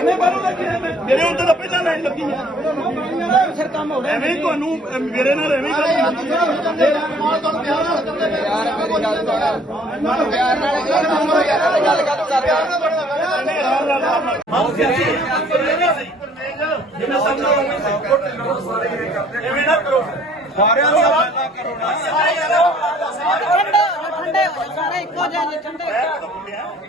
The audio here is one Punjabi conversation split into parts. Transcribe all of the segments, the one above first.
ਇਹਨੇ ਬਾਰੋਂ ਲੱਗੀ ਮੇਰੇ ਉੱਤੇ ਤਾਂ ਪਹਿਲਾਂ ਲਾਈਨ ਲੱਗੀ ਹੈ ਫਿਰ ਕੰਮ ਹੋ ਰਿਹਾ ਐਵੇਂ ਤੁਹਾਨੂੰ ਮੇਰੇ ਨਾਲ ਐਵੇਂ ਗੱਲ ਕਰਦੇ ਯਾਰ ਮੇਰੀ ਗੱਲ ਸੁਣ ਪਿਆਰ ਨਾਲ ਗੱਲ ਕਰ ਗੱਲ ਕਰ ਯਾਰ ਨਾਲ ਗੱਲ ਕਰ ਸਾਰਿਆਂ ਦੀ ਆਵਾਜ਼ ਨਾ ਕਰੋ ਨਾ ਸਾਰੇ ਯਾਰੋ ਠੰਡੇ ਠੰਡੇ ਸਾਰੇ ਇੱਕੋ ਜਿਹੇ ਠੰਡੇ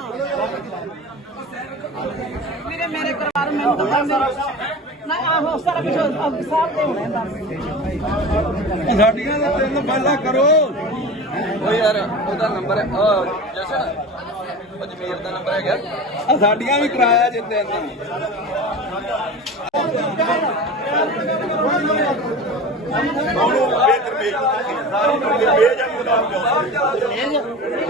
मेरे मेरे परिवार में तो बस ना आहो सारा कुछ अब साहब दे होना है बस गाड़ियां दे तेन बल्ला करो ओ यार ओदा नंबर है अ जैसे अजमेर दा नंबर है क्या गाड़ियां भी किराया जिंदे अंदर बेहतर बेहतर सारी दुनिया बेजान गुदाम जाओ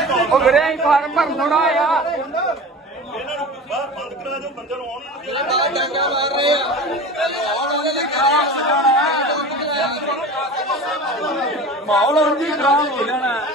ਉਹ ਵੀਰੇ ਫਾਰਮ ਭਰ ਥੋੜਾ ਆ ਇਹਨਾਂ ਨੂੰ ਬਾਹਰ ਬੰਦ ਕਰਾ ਦਿਓ ਬੰਦੇ ਨੂੰ ਆਉਣ ਨਹੀਂ ਦਿੰਦੇ ਡਾਂਗਾ ਮਾਰ ਰਹੇ ਆ ਮਾਹੌਲ ਖਰਾਬ ਹੋ ਜਾਣਾ